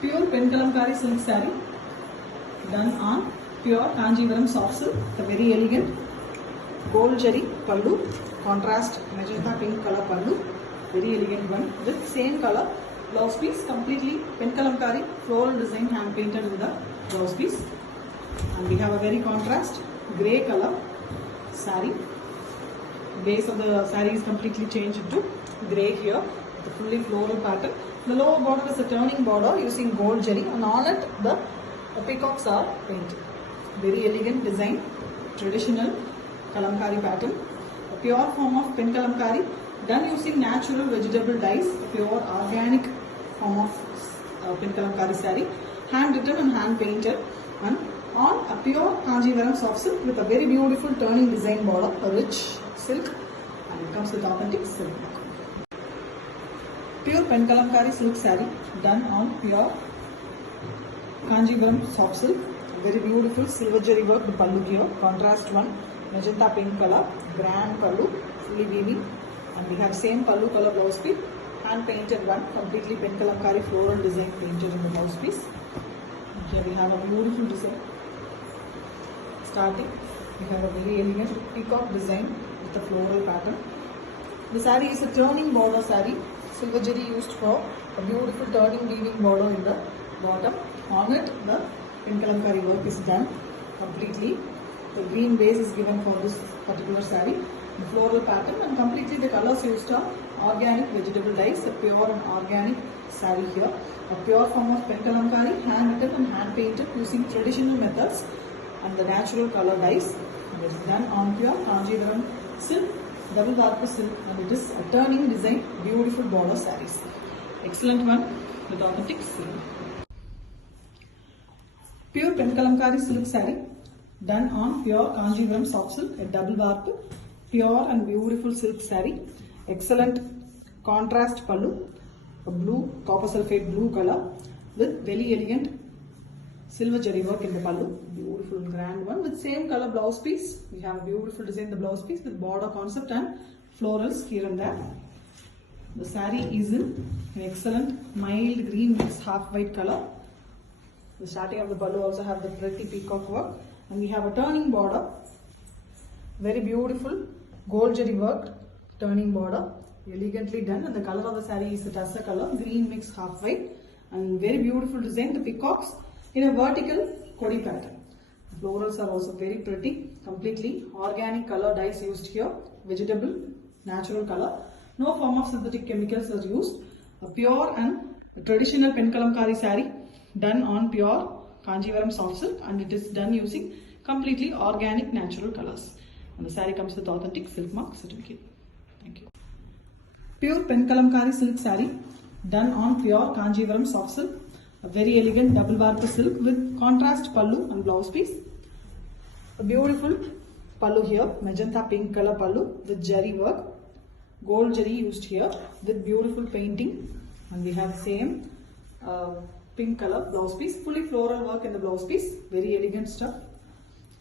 Pure Penkalamkari silk saree done on pure Kanjivaram soft silk. It's a very elegant gold jari pallu, contrast magenta pink color pallu, very elegant one with same color blouse piece, completely Penkalamkari floral design hand painted with the blouse piece. And we have a very contrast grey color saree. Base of the saree is completely changed to grey here. The fully floral pattern. The lower border is a turning border using gold jari, and on it the peacocks are painted. Very elegant design, traditional kalamkari pattern. A pure form of pen kalamkari done using natural vegetable dyes. A pure organic form of pen kalamkari saree, hand written and hand painted, and on a pure Kanjivaram soft silk with a very beautiful turning design border, a rich silk, and it comes with authentic silk. Pure Penkalamkari silk saree done on pure Kanjivaram soft silk. Very beautiful silver jari work, the pallu here, contrast one, magenta pink color, grand pallu, fully weaving, and we have same pallu color blouse piece, hand painted one, completely Penkalamkari floral design painted in the blouse piece. Here we have a beautiful design. Starting, we have a very elegant peacock design with the floral pattern. The saree is a turning border saree. Silver jari used for a beautiful turning weaving border in the bottom. On it, the Penkalamkari work is done completely. The green base is given for this particular saree. The floral pattern, and completely the colors used are organic vegetable dyes. A pure and organic saree here. A pure form of Penkalamkari, hand written and hand painted using traditional methods and the natural color dyes. It is done on pure Kanjivaram silk, double warp silk, and it is a turning design, beautiful border sarees. Excellent one with authentic silk. Pure Penkalamkari silk saree done on pure Kanjivaram soft silk, a double warp, pure and beautiful silk saree. Excellent contrast pallu, a blue copper sulphate blue color with very elegant silver jari work in the pallu, beautiful grand one with same color blouse piece. We have a beautiful design the blouse piece with border concept and florals here and there. The saree is in an excellent mild green mixed half white color. The starting of the pallu also have the pretty peacock work, and we have a turning border, very beautiful gold jari work, turning border, elegantly done, and the color of the saree is a tussar color, green mixed half white, and very beautiful design, the peacocks in a vertical kodi pattern. The florals are also very pretty, completely organic color dyes used here, vegetable, natural color, no form of synthetic chemicals are used. A pure and traditional Penkalamkari saree done on pure Kanjivaram soft silk, and it is done using completely organic natural colors. And the saree comes with authentic silk mark certificate. Thank you. Pure Penkalamkari silk saree done on pure Kanjivaram soft silk, a very elegant double warp silk with contrast pallu and blouse piece. A beautiful pallu here, magenta pink color pallu with jari work, gold jari used here with beautiful painting, and we have same pink color blouse piece, fully floral work in the blouse piece, very elegant stuff,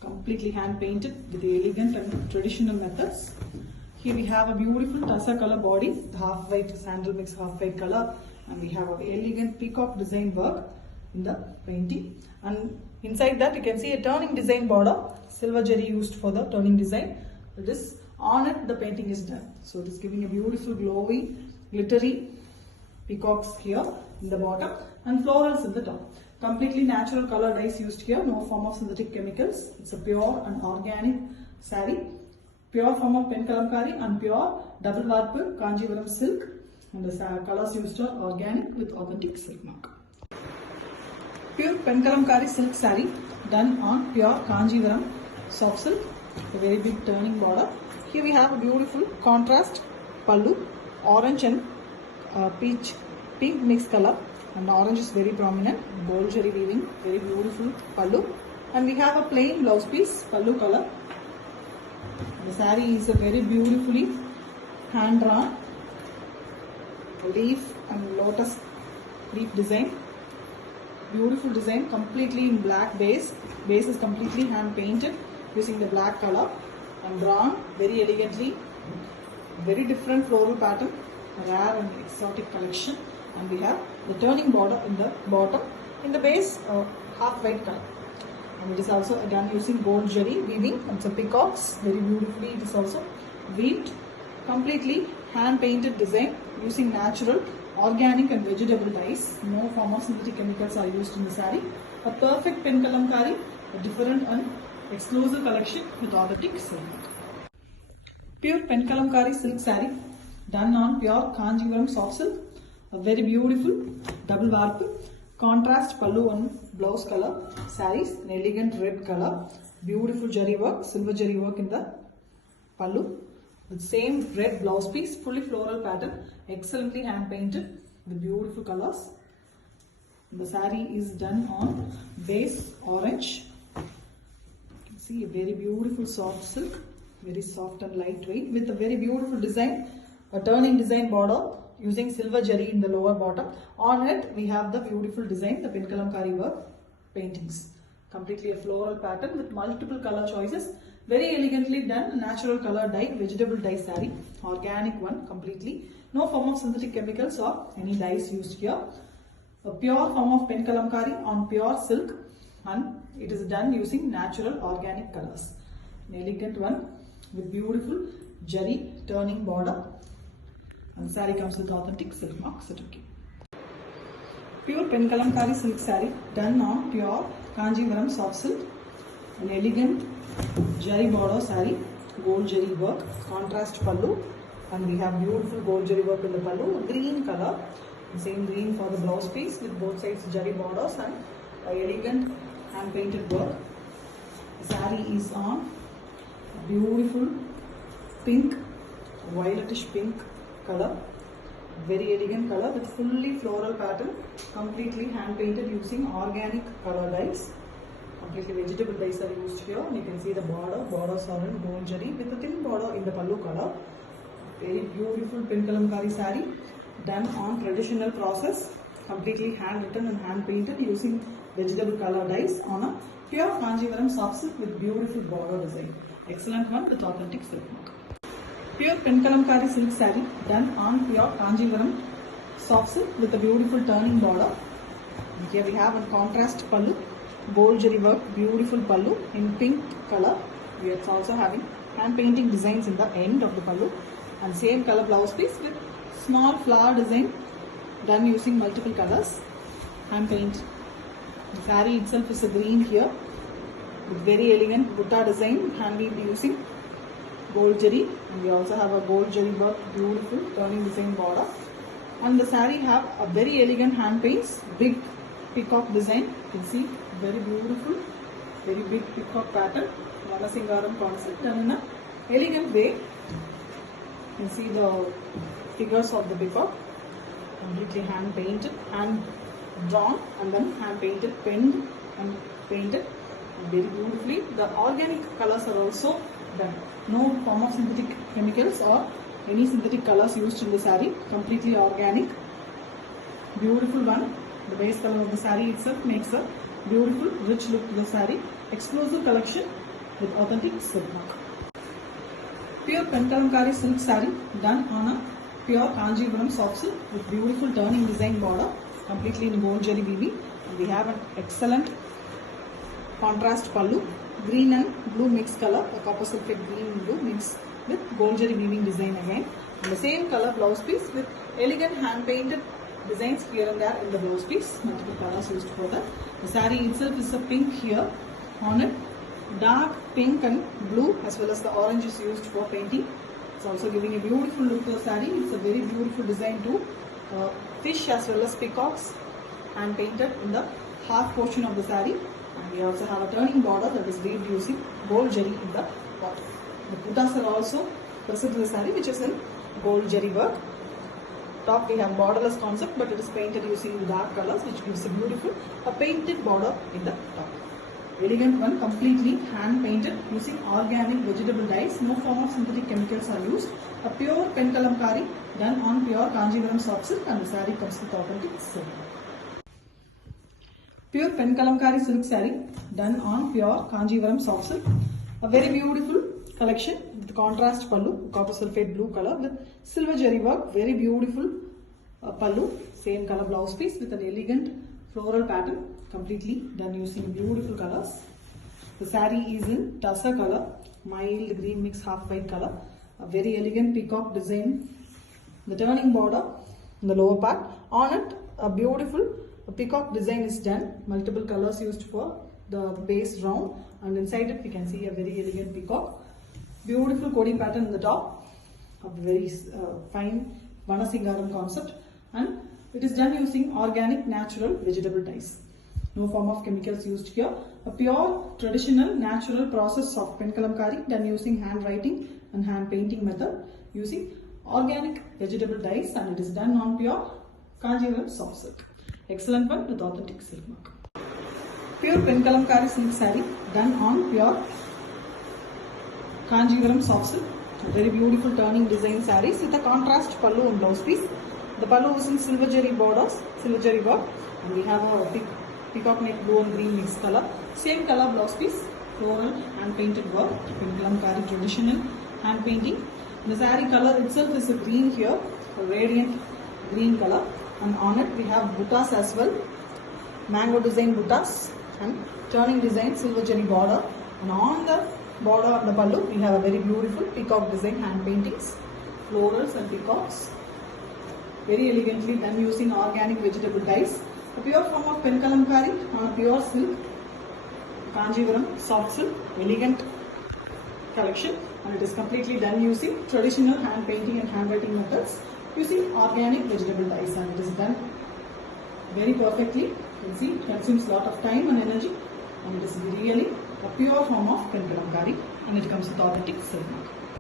completely hand painted with the elegant and traditional methods. Here we have a beautiful tussar color body, half white sandal mix half white color, and we have a elegant peacock design work in the painting, and inside that you can see a turning design border, silver jari used for the turning design. This on it the painting is done, so it is giving a beautiful glowy glittery peacocks here in the bottom and florals in the top. Completely natural color dyes used here, no form of synthetic chemicals. It's a pure and organic saree, pure form of Penkalamkari and pure double warp Kanjivaram silk, and the colors used are organic with authentic silk mark. Pure Penkalamkari silk saree done on pure Kanjivaram soft silk, a very big turning border. Here we have a beautiful contrast pallu, orange and peach pink mixed color, and orange is very prominent, gold jari weaving, very beautiful pallu, and we have a plain blouse piece, pallu color. The saree is a very beautifully hand drawn leaf and lotus leaf design, beautiful design, completely in black base is completely hand painted using the black color and drawn very elegantly, very different floral pattern, rare and exotic collection. and we have the turning border in the bottom. In the base, half white color. And it is also done using gold zari weaving. It's a peacocks, very beautifully. It is also weaved, completely hand painted design using natural, organic and vegetable dyes. No form of synthetic chemicals are used in the saree. A perfect pen kalamkari, a different and exclusive collection with authentic silk. Pure pen kalamkari silk saree done on pure Kanjivaram soft silk. A very beautiful double warp contrast pallu and blouse color sarees, an elegant red color, beautiful jari work, silver jari work in the pallu. The same red blouse piece, fully floral pattern, excellently hand painted with beautiful colors. The saree is done on base orange. You can see a very beautiful soft silk, very soft and lightweight with a very beautiful design, a turning design border using silver jari in the lower bottom. On it we have the beautiful design, the pen kalamkari work paintings. Completely a floral pattern with multiple color choices. Very elegantly done, natural color dye, vegetable dye saree, organic one completely. No form of synthetic chemicals or any dyes used here. A pure form of pen kalamkari on pure silk, and it is done using natural organic colors. An elegant one with beautiful jari turning border, and saree comes with authentic silk mark certificate. Pure pen kalamkari silk saree done on pure Kanjivaram soft silk. An elegant jari border saree, gold jari work, contrast pallu, and we have beautiful gold jari work in the pallu, green color, same green for the blouse piece with both sides jari borders and elegant hand painted work. The saree is on beautiful pink, violetish pink color, very elegant color with fully floral pattern, completely hand painted using organic color dyes. Completely vegetable dyes are used here. You can see the borders are in gold jari with a thin border in the pallu color. Very beautiful pen kalamkari saree done on traditional process, completely hand written and hand painted using vegetable color dyes on a pure Kanjivaram soft silk with beautiful border design. Excellent one with authentic silk mark. Pure pen kalamkari silk saree done on pure Kanjivaram soft silk with a beautiful turning border. Here we have a contrast pallu, gold jari work, beautiful pallu in pink color. We are also having hand painting designs in the end of the pallu, and same color blouse piece with small flower design done using multiple colors, hand paint. The saree itself is a green here with very elegant butta design, hand weaved using gold jari, and we also have a gold jari work, beautiful turning design border. And the saree have a very elegant hand paints, big peacock design. You can see very beautiful, very big peacock pattern, Vanasingaram concept done in a elegant way. You can see the figures of the peacock, completely hand painted, hand drawn and then hand painted, penned and painted very beautifully. The organic colors are also done. No form of synthetic chemicals or any synthetic colors used in the saree. Completely organic. Beautiful one. The base color of the saree itself makes a beautiful, rich look to the saree. Exclusive collection with authentic silk mark. Pure pen kalamkari silk saree done on a pure Kanjivaram soft silk with beautiful turning design border, completely in gold jari weaving. And we have an excellent contrast pallu, green and blue mix color, a copper sulphate green and blue mix with gold jari weaving design again. And the same color blouse piece with elegant hand painted designs here and there in the blouse piece. Multiple colors used for that. The saree itself is a pink here on it. Dark pink and blue as well as the orange is used for painting. It's also giving a beautiful look to the saree. It's a very beautiful design too. Fish as well as peacocks hand painted in the half portion of the saree. And we also have a turning border that is weaved using gold jari in the bottom. The buttas are also present in the saree, which is in gold jari work. Top we have borderless concept, but it is painted using dark colors, which gives a beautiful painted border in the top. Elegant one, completely hand painted using organic vegetable dyes. No form of synthetic chemicals are used. A pure pen kalamkari done on pure Kanjivaram soft silk, and the saree comes with authentic silk. Pure pen kalamkari silk saree done on pure Kanjivaram soft silk. A very beautiful collection with contrast pallu, copper sulphate blue color with silver jari work. Very beautiful pallu, same color blouse piece with an elegant floral pattern, completely done using beautiful colors. The saree is in tussar color, mild green mix half white color, a very elegant peacock design. The turning border in the lower part, on it a beautiful peacock design is done, multiple colors used for the base round, and inside it we can see a very elegant peacock. Beautiful coding pattern in the top, a very fine Vanasingaram concept, and it is done using organic natural vegetable dyes. No form of chemicals used here. A pure traditional natural process of pen kalamkari done using handwriting and hand painting method using organic vegetable dyes, and it is done on pure Kanjivaram soft silk. Excellent one with authentic silk mark. Pure pen kalamkari silk saree done on pure Kanjivaram soft silk. A very beautiful turning design sarees with a contrast pallu and blouse piece. The pallu is in silver jari borders, silver jari work, and we have a peacock neck blue and green mixed color. Same color blouse piece, floral hand painted work, pen kalamkari traditional hand painting. The saree color itself is a green here, a radiant green color, and on it we have buttas as well, mango design buttas and turning design silver jari border, and on the border of the pallu we have a very beautiful peacock design hand paintings, florals and peacocks, very elegantly done using organic vegetable dyes. A pure form of pen kalamkari on a pure silk, Kanjivaram soft silk, elegant collection, and it is completely done using traditional hand painting and handwriting methods using organic vegetable dyes, and it is done very perfectly. You can see it consumes a lot of time and energy, and it is really a pure form of pen kalamkari, and it comes with authentic silk mark.